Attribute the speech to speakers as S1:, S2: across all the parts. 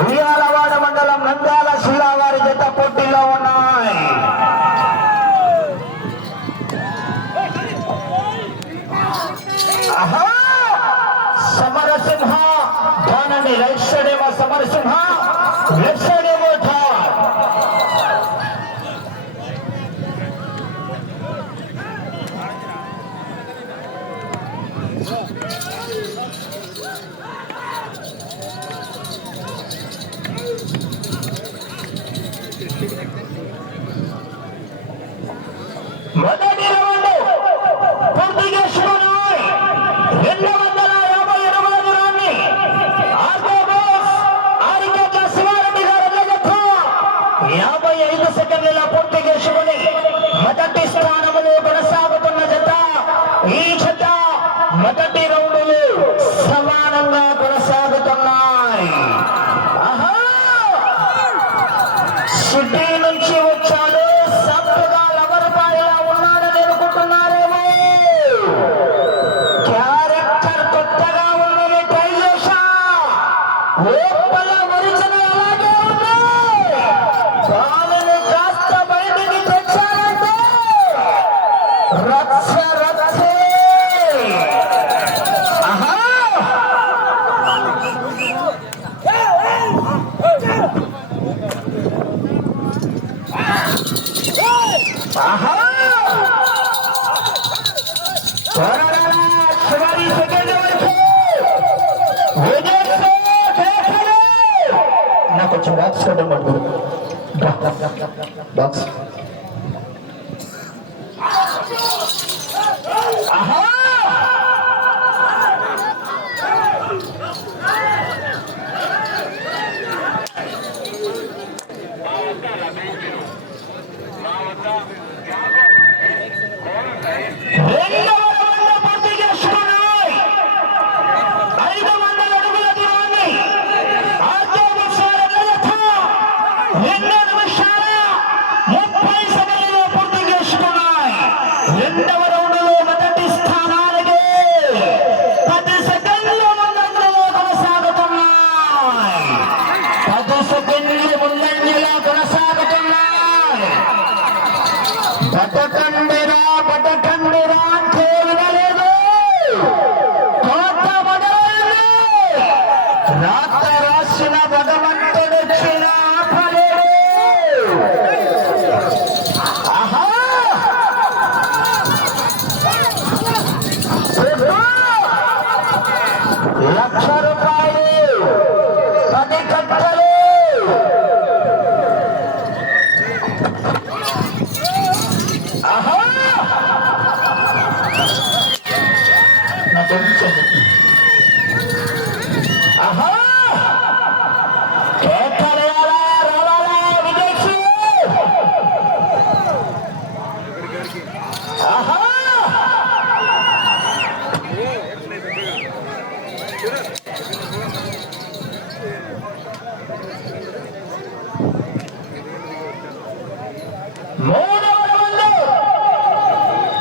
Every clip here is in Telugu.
S1: ఉయ్యాలవాడ మండలం నంద్యాల శిలా వారి జత పోటీలో ఉన్నాయి. సమరసింహ దానని లైట్ సైడ్ ఏమో Samarasimha left Box. Aha!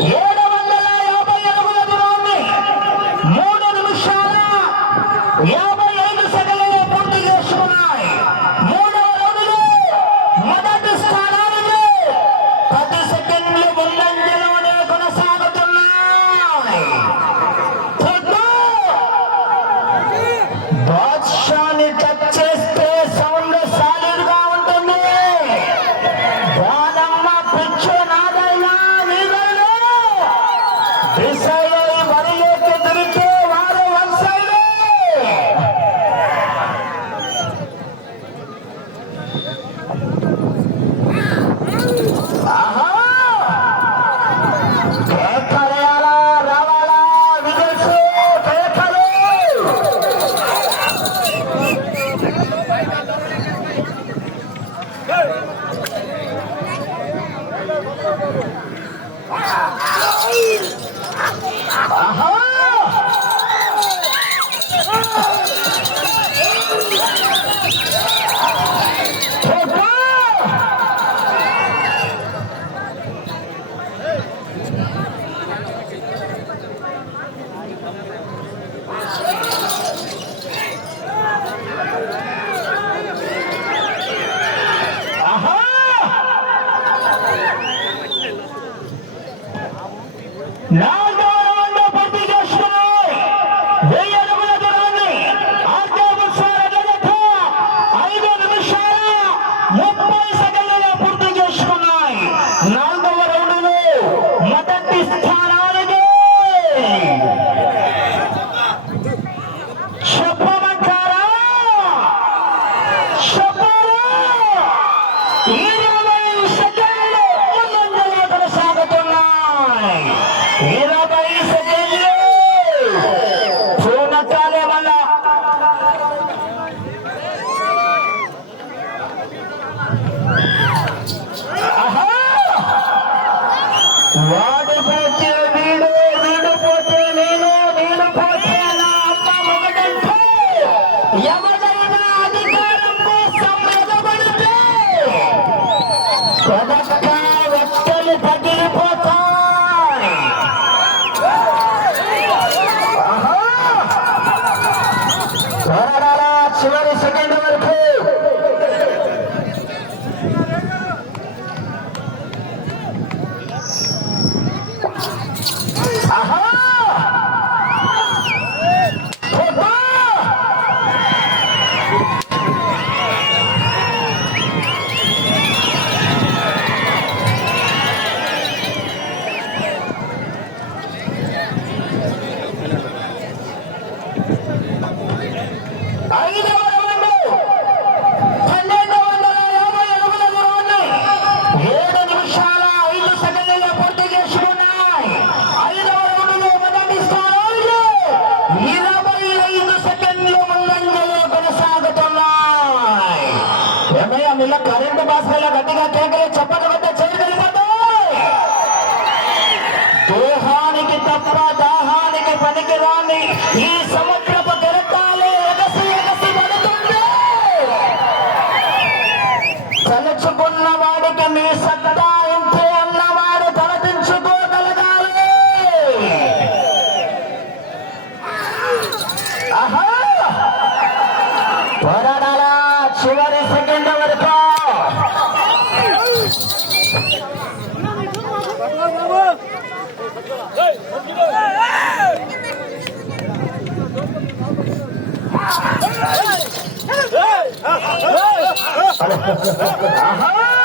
S1: Yeah. সমাজ Aha!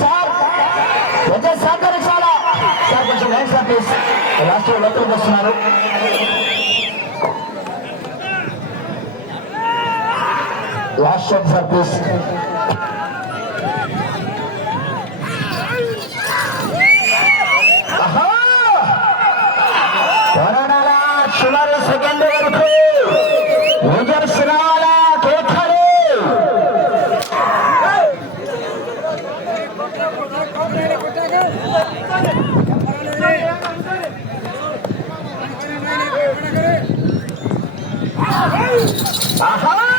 S1: సార్ ప్రజలు సహకరించాలా సార్ కొంచెం లైన్ సార్ వస్తున్నారు. Last sir please 打好了。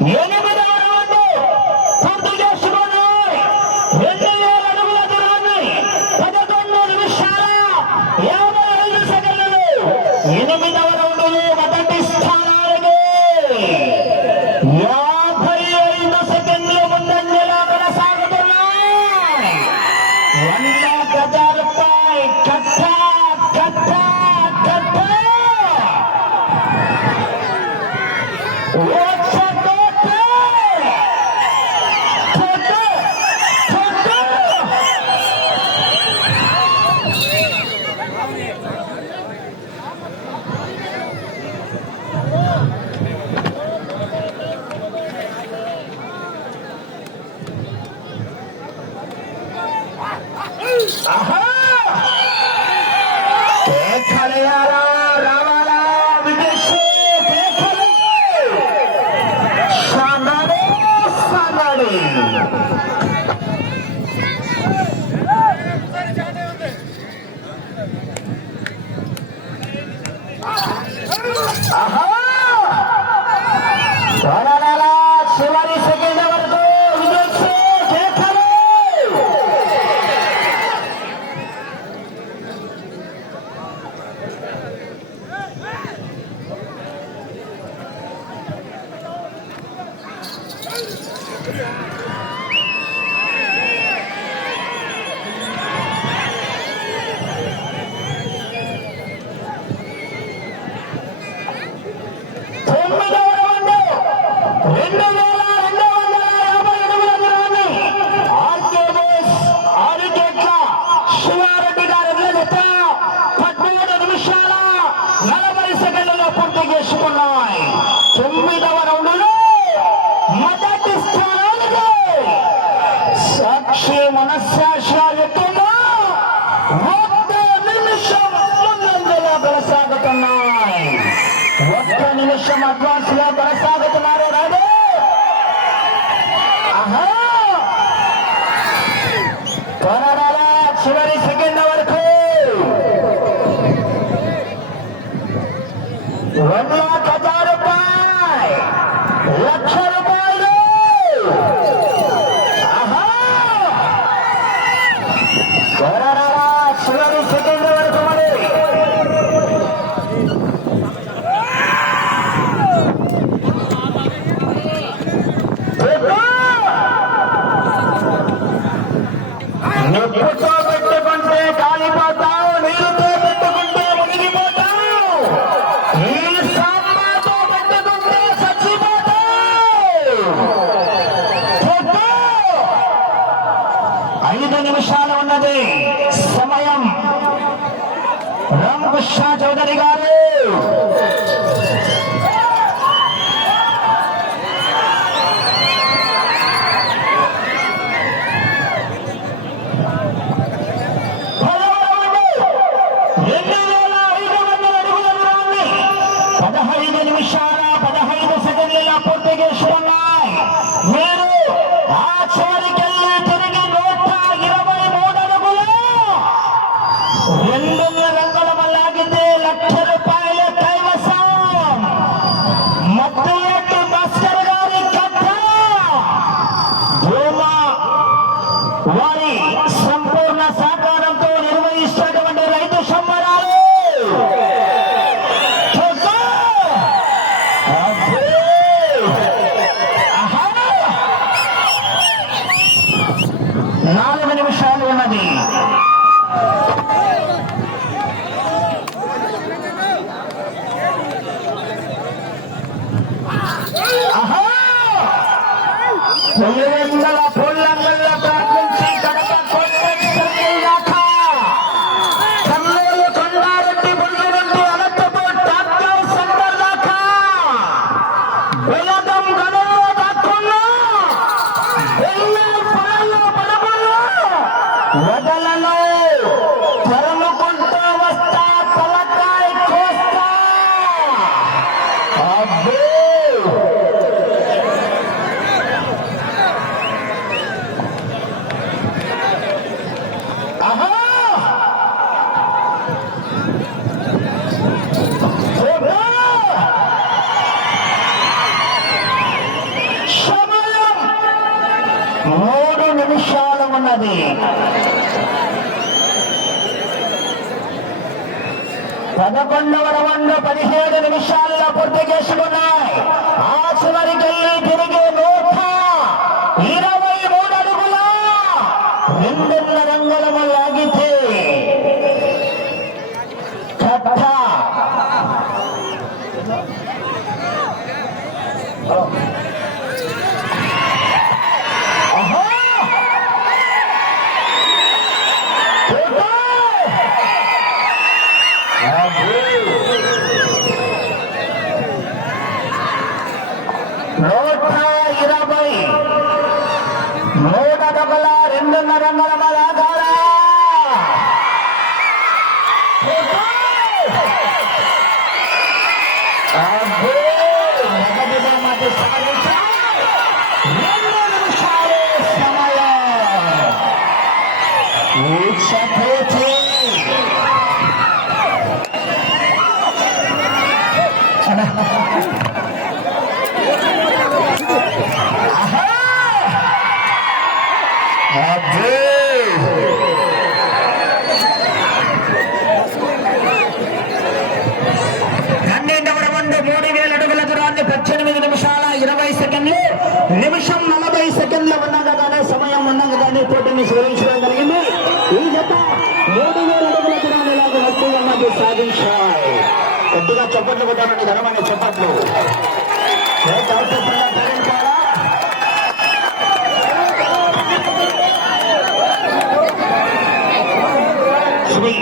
S1: No. one lakh हजार रुपये लक्ष्य ఐదు నిమిషాలు ఉన్నది. సమయం. రామకృష్ణ చౌదరి గారు. சொல்லுங்கள் పదకొండవ రౌండ్ పదిహేడు నిమిషాల్లో పూర్తి చేసుకున్నాయి. ఆ చివరికి తిరిగి నూట ఇరవై మూడు అడుగుల రెండున్న రంగులము లాగితే కథ. Abre! కొద్దిగా చప్పట్లు కొట్టాలని ఘనమైన చప్పట్లు. ఏ చౌకకుండా తరించాలా? శ్రీ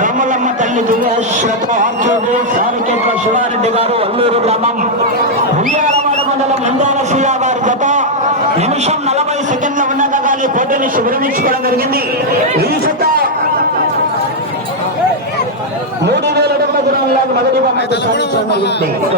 S1: రామలమ్మ తల్లి దివ్యాశ్రత ఆర్కేబు సారికెట్ల శివారెడ్డి గారు అల్లూరు గ్రామం. ఉయ్యాలవాడ మండలం ఇందాల శ్రీయా గారి జత. నిమిషం నలభై సెకండ్ల ఉండగా కానీ పోటీని విరమించుకోవడం జరిగింది. ఈ జత మూడు